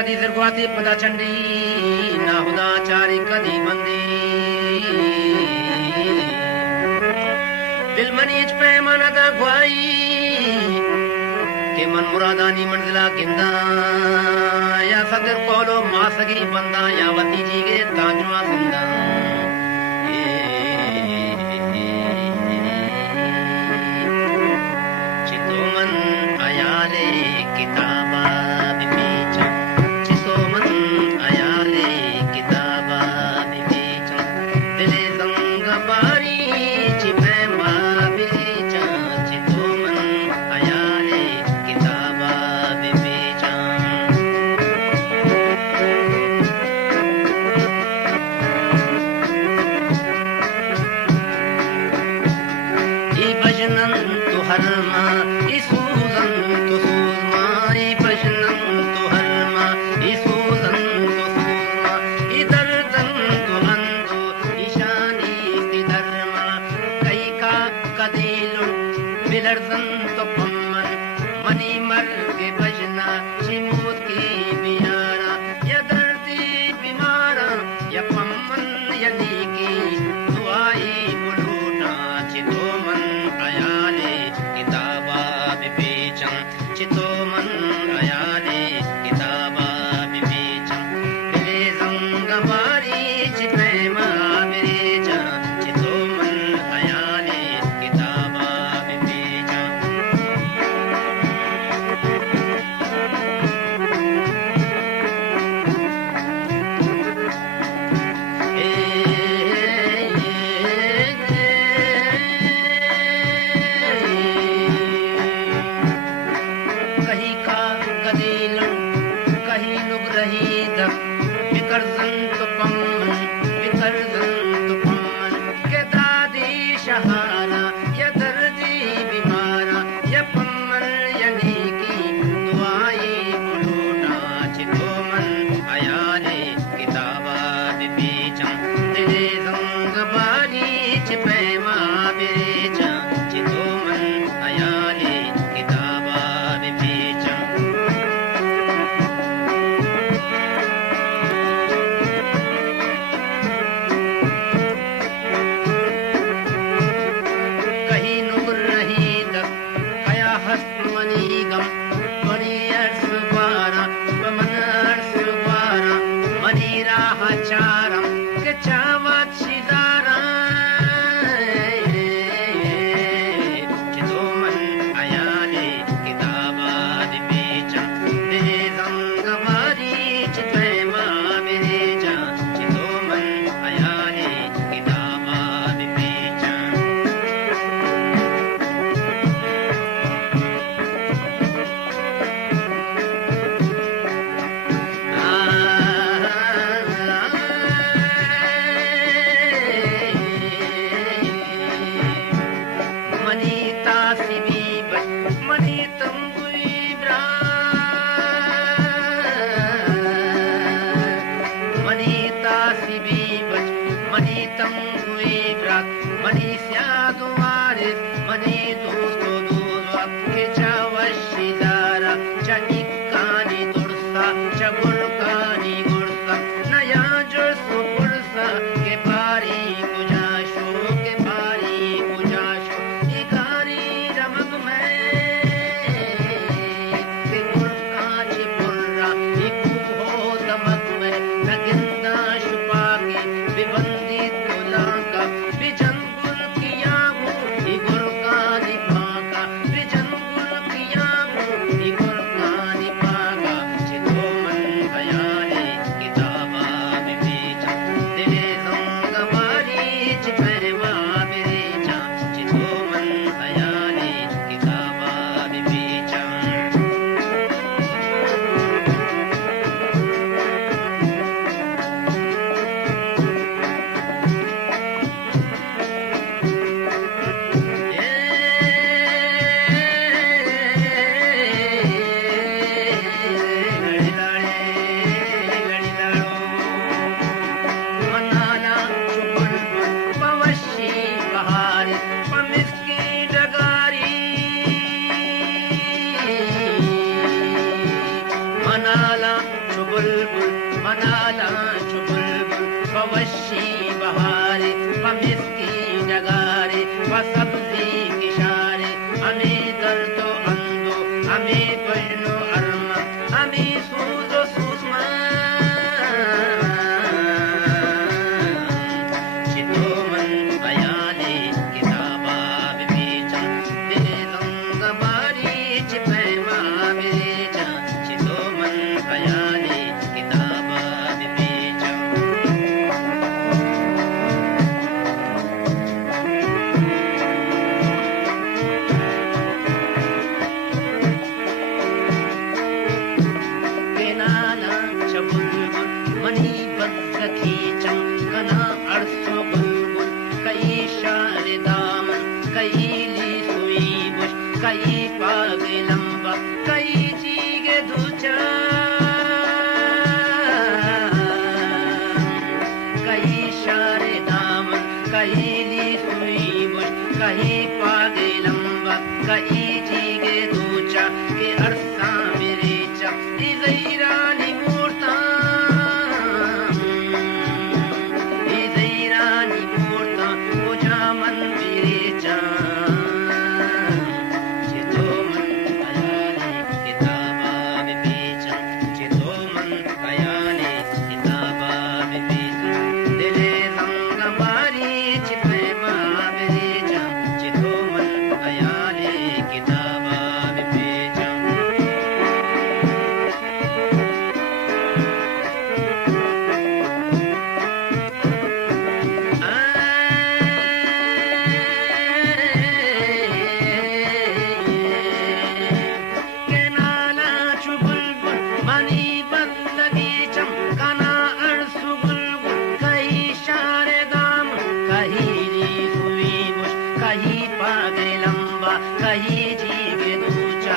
कदी दरगवाती पदा चंडी ना हुदा चारी कदी बंदी दिल मनीच पैमाना दा ख्वाई के मन मुरादानी मंजिला गिंदा या सदर कोलो मासगी बंदा या वती जी गे ताजुआ जिंदा चितो मन अयाले किताबा नाला चुबुलबुल ववशी बहारे वमिस्की नगारे वसब्जी किशारे हमें दर्दो अंदो हमें बजनो अरमा हमें सूजो सुषमा चितो मन बयाने किताबा बेचा दिल रंग बारी चिपैमा बेचा चितो मन बयाने किताबा बेचा केनाला चबुलबुल मनी बद्द खींचम कना अरसो बुलबुल कई शारे दामन कई ली सुई बुश कई पागे लंबा कई चीगे दूचा कई शारे दामन कई ली सुई बुश कई पागे लंबा कई चीगे दूचा के अरसा मेरे चा इज़ैरानी मूर्ता इज़ैरानी मूर्ता पूजा मन मेरे चा चितो मन बयाने किताबा बेचा चितो मन बयाने किताबा बेचा दिले रंग बारी चिपैमा बेचा चितो मन बयाने किताबा बेचा केनाला चुबुलबुल मनी बंदगी चम कना अरसु बुलबुल कही शारे दाम कही ली हुई बुश कही पागे लंबा कही जीगे दूचा